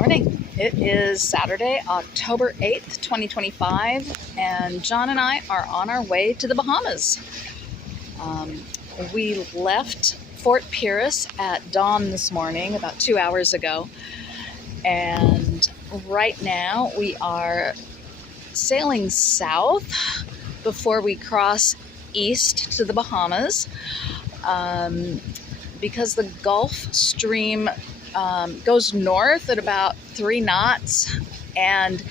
morning. It is Saturday, October 8th, 2025, and John and I are on our way to the Bahamas. We left Fort Pierce at dawn this morning, about 2 hours ago, and right now we are sailing south before we cross east to the Bahamas. Because the Gulf Stream goes north at about 3 knots, and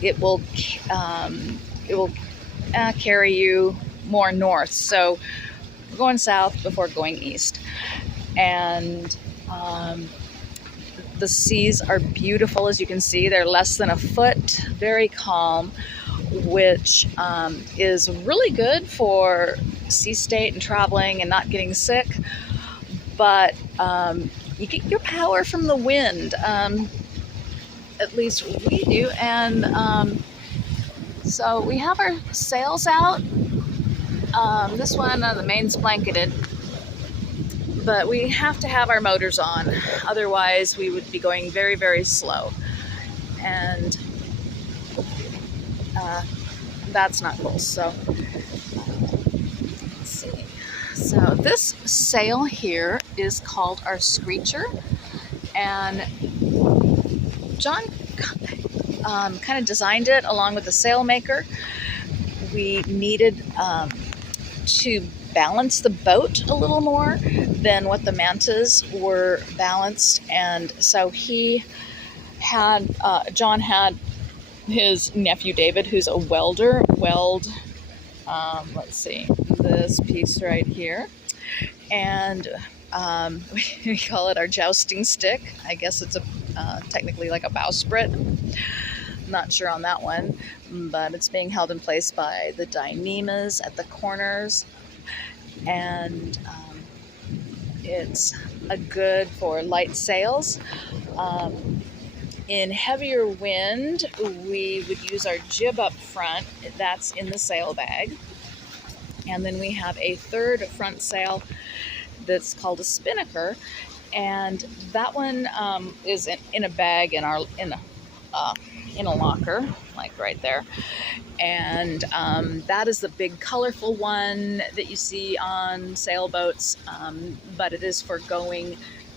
it will carry you more north. So we're going south before going east, and the seas are beautiful. As you can see, they're less than a foot, very calm, which is really good for sea state and traveling and not getting sick. But you get your power from the wind, at least we do. And so we have our sails out. This one, the main's blanketed, but we have to have our motors on, otherwise we would be going very, very slow, and that's not cool. So let's see. So this sail here is called our Screecher, and John kind of designed it along with the sail maker. We needed to balance the boat a little more than what the mantas were balanced, and so John had his nephew David, who's a welder, weld let's see, this piece right here, and we call it our jousting stick. I guess it's technically like a bowsprit. Not sure on that one, but it's being held in place by the dynemas at the corners, and it's a good for light sails. In heavier wind, we would use our jib up front. That's in the sail bag. And then we have a third front sail that's called a spinnaker, and that one is in a bag in a locker, like right there. And that is the big colorful one that you see on sailboats, but it is for going.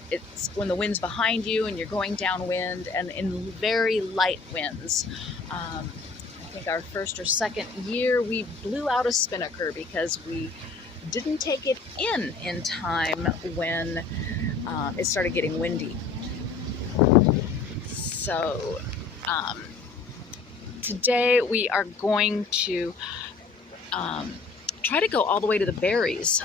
It's when the wind's behind you and you're going downwind, and in very light winds. I think our first or second year we blew out a spinnaker because we didn't take it in time when it started getting windy. So today we are going to try to go all the way to the Berries.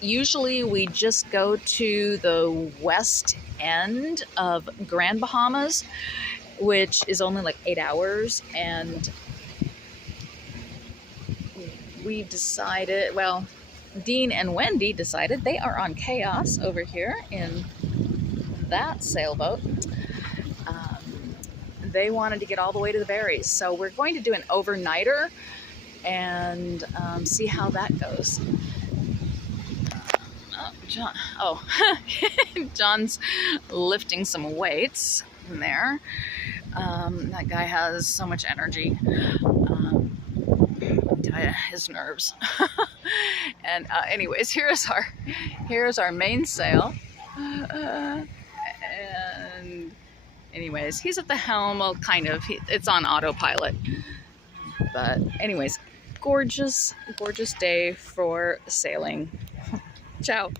Usually we just go to the west end of Grand Bahamas, which is only like 8 hours, and we decided, well, Dean and Wendy decided they are on Chaos over here in that sailboat. They wanted to get all the way to the Berries, so we're going to do an overnighter and see how that goes. John's lifting some weights in there. That guy has so much energy. His nerves. And anyways, here's our mainsail. And anyways, he's at the helm. Well, kind of. It's on autopilot. But anyways, gorgeous, gorgeous day for sailing. Ciao.